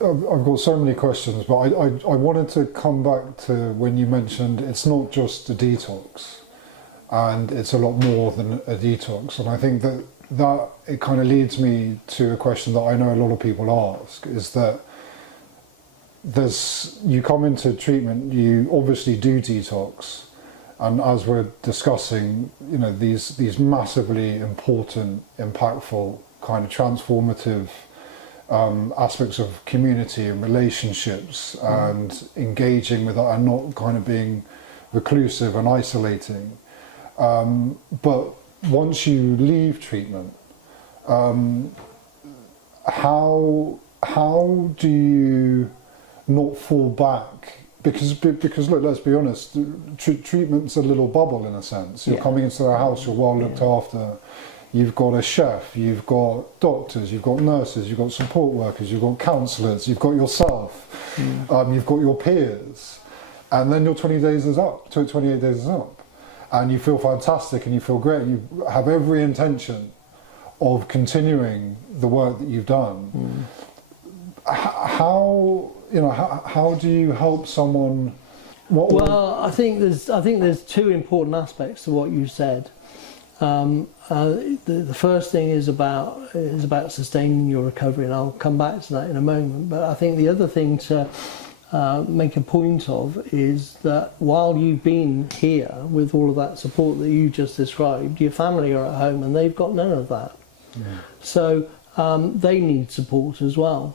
I've got so many questions, but I wanted to come back to when you mentioned it's not just a detox, and it's a lot more than a detox. And I think that it kind of leads me to a question that I know a lot of people ask, is that you come into treatment, you obviously do detox, and as we're discussing, these massively important, impactful, kind of transformative aspects of community and relationships and engaging with that, and not kind of being reclusive and isolating. But once you leave treatment, how do you not fall back? Because look, let's be honest, treatment's a little bubble in a sense. You're coming into a house, you're well looked after. You've got a chef, you've got doctors, you've got nurses, you've got support workers, you've got counsellors, you've got yourself, you've got your peers, and then your 28 days is up, and you feel fantastic and you feel great, and you have every intention of continuing the work that you've done. How do you help someone? I think there's two important aspects to what you said. The first thing is about sustaining your recovery, and I'll come back to that in a moment. But I think the other thing to make a point of is that while you've been here with all of that support that you just described, your family are at home and they've got none of that. So they need support as well.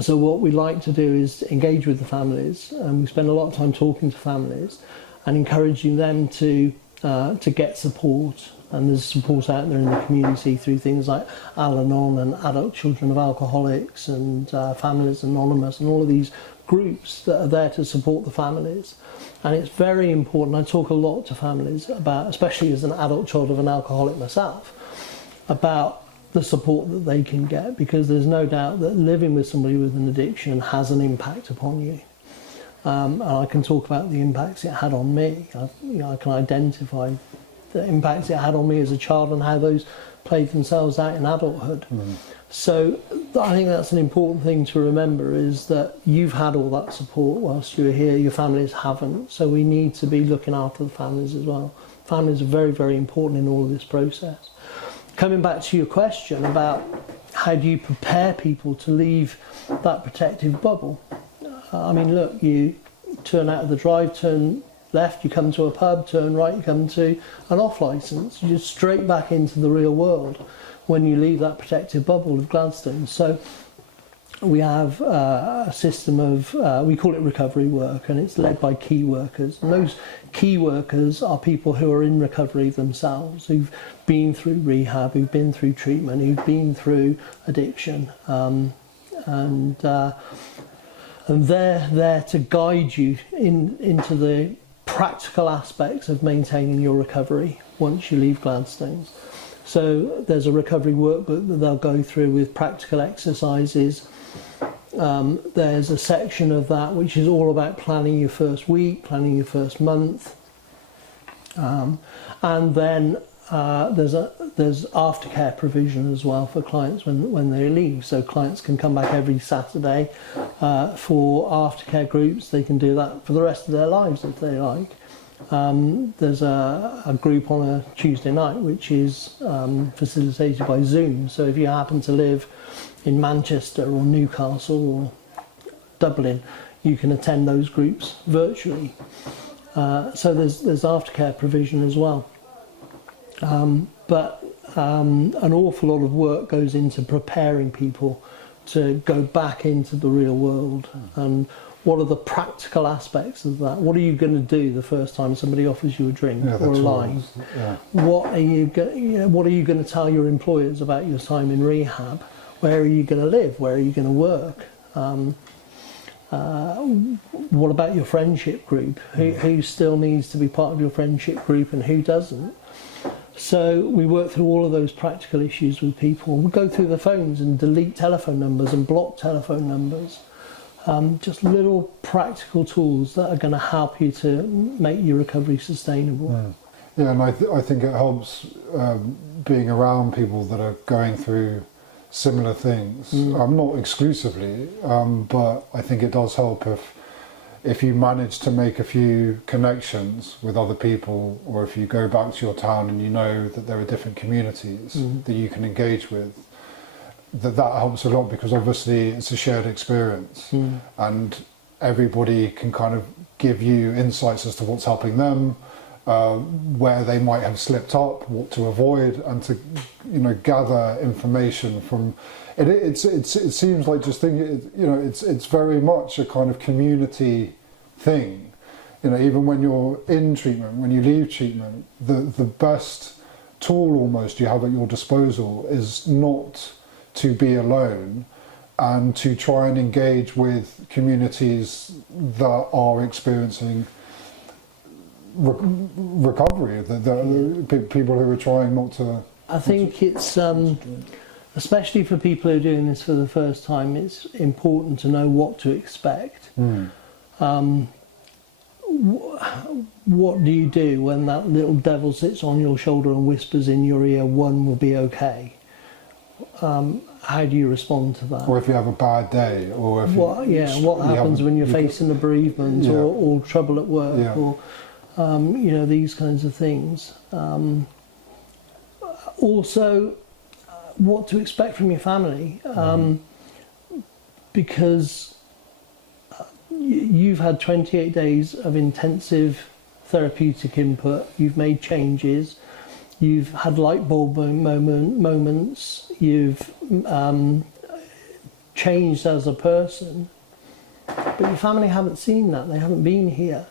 So what we like to do is engage with the families, and we spend a lot of time talking to families and encouraging them to get support. And there's support out there in the community through things like Al-Anon and Adult Children of Alcoholics and Families Anonymous, and all of these groups that are there to support the families. And it's very important. I talk a lot to families about, especially as an adult child of an alcoholic myself, about the support that they can get, because there's no doubt that living with somebody with an addiction has an impact upon you. And I can talk about the impacts it had on me. I can identify the impacts it had on me as a child and how those played themselves out in adulthood. So I think that's an important thing to remember, is that you've had all that support whilst you were here, your families haven't. So we need to be looking after the families as well. Families are very, very important in all of this process. Coming back to your question about how do you prepare people to leave that protective bubble. I mean, look, you turn out of the drive, turn left, you come to a pub, turn right, you come to an off licence. You're just straight back into the real world when you leave that protective bubble of Gladstones. So we have a system of, we call it recovery work, and it's led by key workers. And those key workers are people who are in recovery themselves, who've been through rehab, who've been through treatment, who've been through addiction. And they're there to guide you into the practical aspects of maintaining your recovery once you leave Gladstones. So there's a recovery workbook that they'll go through with practical exercises. There's a section of that which is all about planning your first week, planning your first month, and then there's aftercare provision as well for clients when they leave. So clients can come back every Saturday for aftercare groups. They can do that for the rest of their lives if they like. There's a group on a Tuesday night which is facilitated by Zoom. So if you happen to live in Manchester or Newcastle or Dublin, you can attend those groups virtually. So there's aftercare provision as well. But an awful lot of work goes into preparing people to go back into the real world. And what are the practical aspects of that? What are you going to do the first time somebody offers you a drink or a line? What are you going to tell your employers about your time in rehab? Where are you going to live? Where are you going to work? What about your friendship group? Who still needs to be part of your friendship group and who doesn't? So we work through all of those practical issues with people. We go through the phones and delete telephone numbers and block telephone numbers. Just little practical tools that are going to help you to make your recovery sustainable. Yeah, and I think it helps being around people that are going through similar things. Not exclusively, but I think it does help if you manage to make a few connections with other people, or if you go back to your town and you know that there are different communities that you can engage with, that helps a lot, because obviously it's a shared experience and everybody can kind of give you insights as to what's helping them, where they might have slipped up, what to avoid, and to gather information from it. It seems like just thinking, it's very much a kind of community thing. Even when you're in treatment, when you leave treatment, the best tool almost you have at your disposal is not to be alone, and to try and engage with communities that are experiencing recovery, the people who are trying not to. I think it's especially for people who are doing this for the first time, it's important to know what to expect. What do you do when that little devil sits on your shoulder and whispers in your ear, "One will be okay"? How do you respond to that? Or if you have a bad day, or if what happens when you're facing a bereavement, or trouble at work, or these kinds of things. Also, what to expect from your family, because you've had 28 days of intensive therapeutic input, you've made changes, you've had light bulb moments, you've changed as a person, but your family haven't seen that, they haven't been here.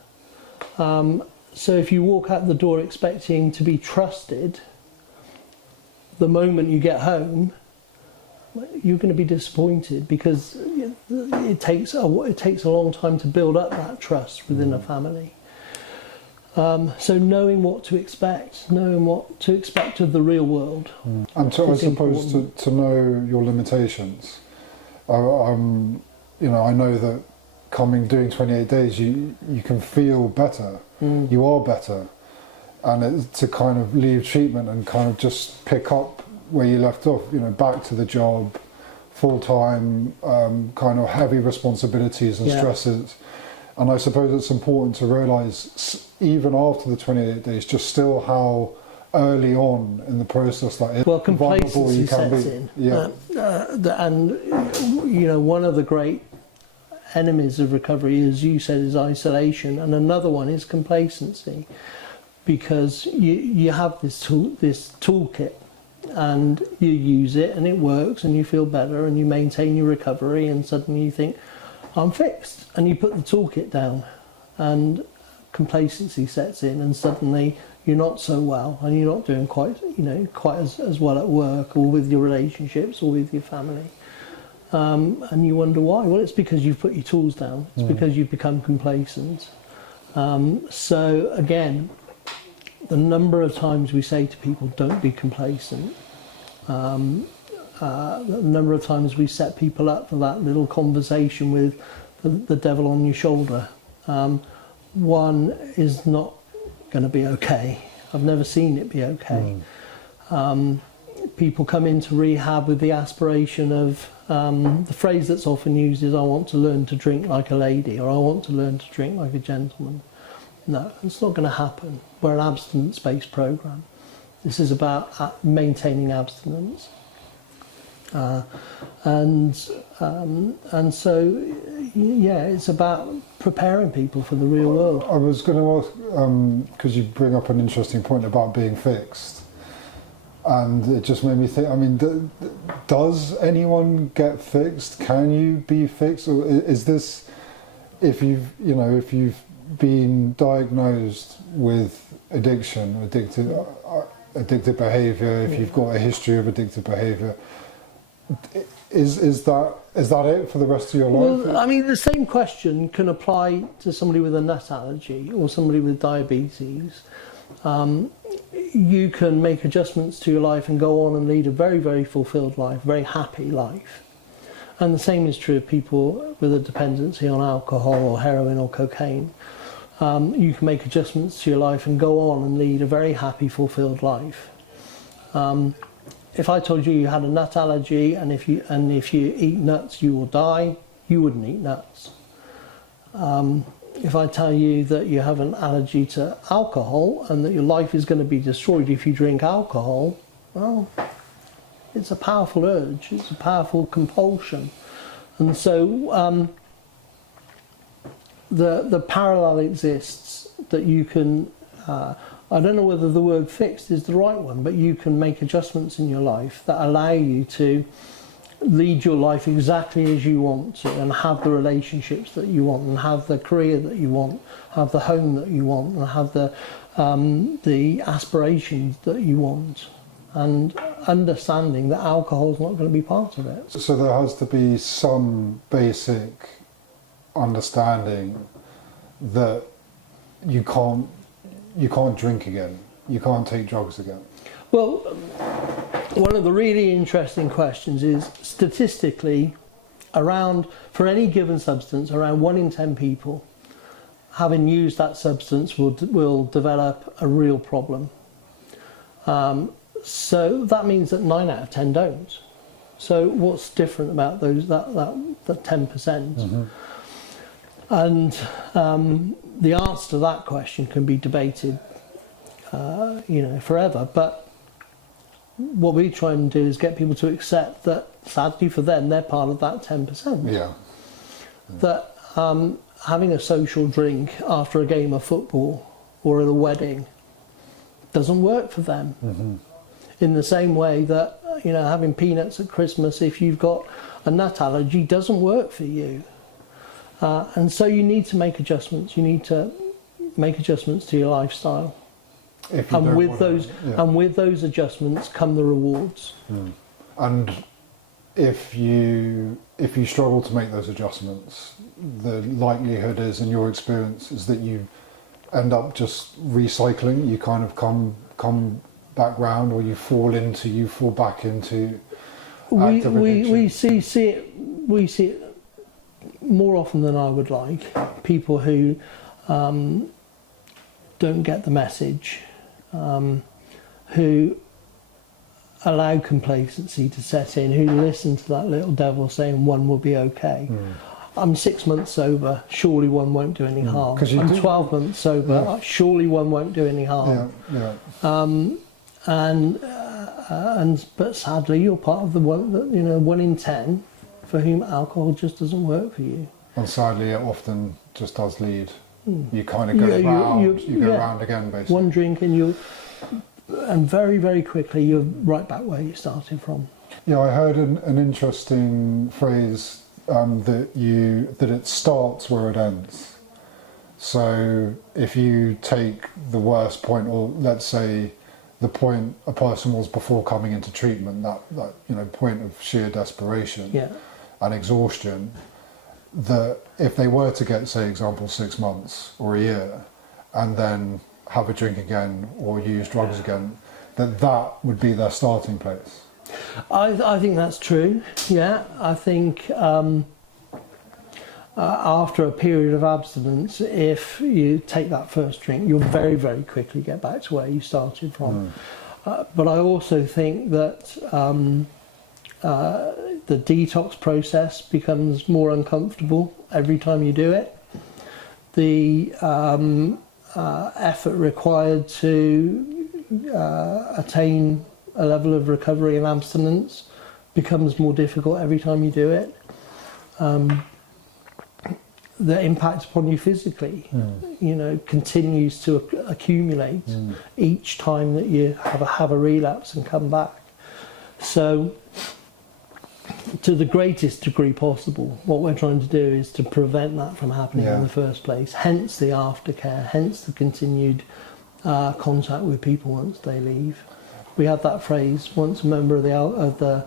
So if you walk out the door expecting to be trusted, the moment you get home, you're going to be disappointed, because it takes a long time to build up that trust within a family. So knowing what to expect of the real world. And to, I suppose to know your limitations. I know that doing 28 days, you can feel better, you are better, and it's to kind of leave treatment and kind of just pick up where you left off, back to the job, full-time, kind of heavy responsibilities and stresses. And I suppose it's important to realise, even after the 28 days, just still how early on in the process that is. Well, complacency sets in. Yeah. And one of the great enemies of recovery, as you said, is isolation, and another one is complacency, because you have this toolkit, and you use it and it works and you feel better and you maintain your recovery, and suddenly you think, I'm fixed, and you put the toolkit down and complacency sets in, and suddenly you're not so well and you're not doing quite as well at work or with your relationships or with your family, and you wonder why. Well, it's because you've put your tools down, it's because you've become complacent. So again, the number of times we say to people, don't be complacent, the number of times we set people up for that little conversation with the devil on your shoulder. One is not going to be okay. I've never seen it be okay. People come into rehab with the aspiration of, the phrase that's often used is, I want to learn to drink like a lady, or I want to learn to drink like a gentleman. No, it's not going to happen. We're an abstinence-based program. This is about maintaining abstinence. And so, it's about preparing people for the real world. I was going to ask, because you bring up an interesting point about being fixed, and it just made me think, does anyone get fixed? Can you be fixed? Or is this, if you've been diagnosed with addiction, addictive behaviour, if you've got a history of addictive behaviour, is that it for the rest of your life? Well, the same question can apply to somebody with a nut allergy or somebody with diabetes. You can make adjustments to your life and go on and lead a very, very fulfilled life, very happy life. And the same is true of people with a dependency on alcohol or heroin or cocaine. You can make adjustments to your life and go on and lead a very happy, fulfilled life. if I told you had a nut allergy and if you eat nuts you will die, you wouldn't eat nuts. If I tell you that you have an allergy to alcohol and that your life is going to be destroyed if you drink alcohol, well, it's a powerful urge, it's a powerful compulsion. And so the parallel exists that you can, I don't know whether the word fixed is the right one, but you can make adjustments in your life that allow you to lead your life exactly as you want to, and have the relationships that you want, and have the career that you want, have the home that you want, and have the aspirations that you want, and understanding that alcohol is not going to be part of it. So there has to be some basic understanding that you can't drink again, you can't take drugs again. Well, one of the really interesting questions is, statistically, for any given substance, around 1 in 10 people having used that substance will develop a real problem. So that means that 9 out of 10 don't. So what's different about that 10%? Mm-hmm. And the answer to that question can be debated, forever. But what we try and do is get people to accept that, sadly for them, they're part of that 10%. Yeah. That having a social drink after a game of football or at a wedding doesn't work for them. Mm-hmm. In the same way that, having peanuts at Christmas, if you've got a nut allergy, doesn't work for you. And so you need to make adjustments. You need to make adjustments to your lifestyle. And with those adjustments come the rewards. Mm. And if you struggle to make those adjustments, the likelihood is, in your experience, is that you end up just recycling. You kind of come back round, or you fall back into active addiction. We see it more often than I would like. People who don't get the message, who allow complacency to set in, who listen to that little devil saying one will be okay. Mm. I'm 6 months sober, surely one won't do any harm. I'm 12 months sober, surely one won't do any harm. But sadly, you're part of the 1 in 10 for whom alcohol just doesn't work for you. And sadly, it often just does lead. You kind of go round again, basically. One drink and very, very quickly you're right back where you started from. Yeah, I heard an interesting phrase that it starts where it ends. So if you take the worst point, or let's say the point a person was before coming into treatment, that point of sheer desperation and exhaustion, that if they were to get, say, example, 6 months or a year, and then have a drink again or use drugs again, that would be their starting place. I think that's true. Yeah, I think after a period of abstinence, if you take that first drink, you'll very, very quickly get back to where you started from. But I also think that the detox process becomes more uncomfortable every time you do it. The effort required to attain a level of recovery and abstinence becomes more difficult every time you do it. The impact upon you physically, continues to accumulate each time that you have a relapse and come back. So, to the greatest degree possible, what we're trying to do is to prevent that from happening in the first place. Hence the aftercare, hence the continued contact with people once they leave. We have that phrase: once a member of the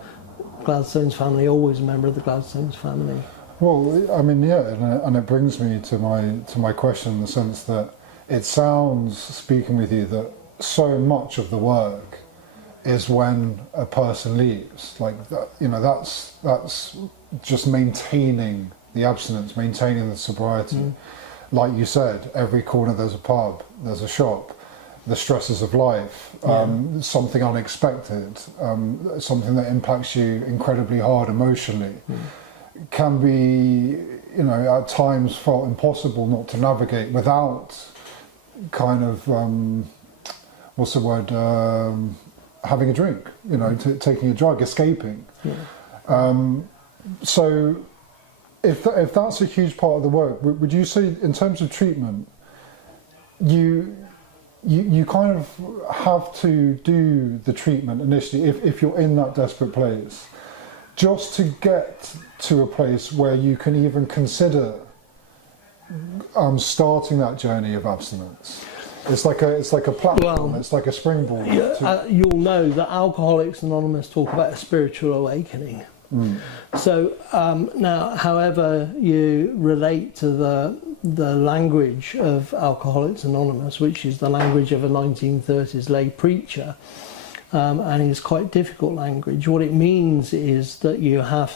Gladstones family, always a member of the Gladstones family. Well, I mean, and it brings me to my question, in the sense that it sounds, speaking with you, that so much of the work is when a person leaves. Like that, that's just maintaining the abstinence, maintaining the sobriety. Like you said, every corner there's a pub, there's a shop, the stresses of life, something unexpected, something that impacts you incredibly hard emotionally, can be, you know, at times felt impossible not to navigate without kind of, what's the word, having a drink, you know, taking a drug, escaping. So if that's a huge part of the work, would you say in terms of treatment, you kind of have to do the treatment initially if you're in that desperate place, just to get to a place where you can even consider starting that journey of abstinence? It's like a platform. It's like a springboard. You'll know that Alcoholics Anonymous talk about a spiritual awakening. So now, however you relate to the language of Alcoholics Anonymous, which is the language of a 1930s lay preacher, and is quite difficult language. What it means is that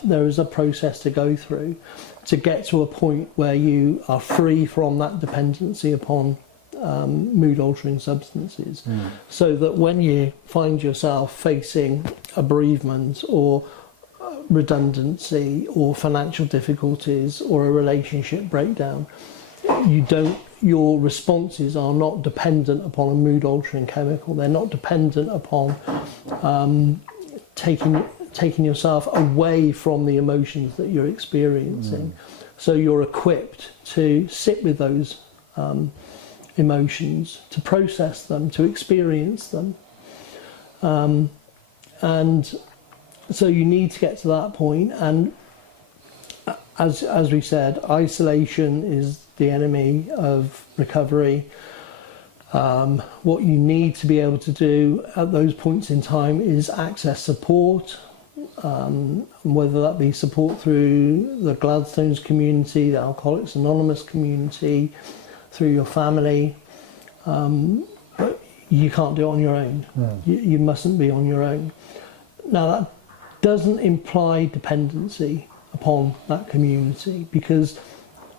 there is a process to go through to get to a point where you are free from that dependency upon mood-altering substances, so that when you find yourself facing a bereavement or redundancy or financial difficulties or a relationship breakdown, your responses are not dependent upon a mood-altering chemical. They're not dependent upon taking yourself away from the emotions that you're experiencing. So you're equipped to sit with those emotions, to process them, to experience them, and so you need to get to that point. And as we said, isolation is the enemy of recovery. What you need to be able to do at those points in time is access support, whether that be support through the Gladstones community, the Alcoholics Anonymous community, through your family, but you can't do it on your own. You mustn't be on your own. Now, that doesn't imply dependency upon that community, because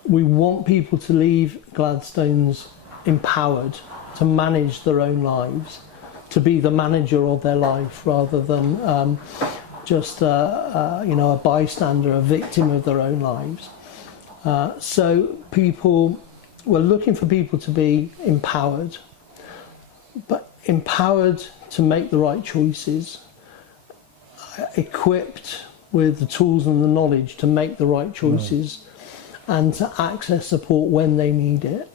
we want people to leave Gladstones empowered to manage their own lives, to be the manager of their life rather than just a bystander, a victim of their own lives. So we're looking for people to be empowered, but empowered to make the right choices, equipped with the tools and the knowledge to make the right choices, and to access support when they need it.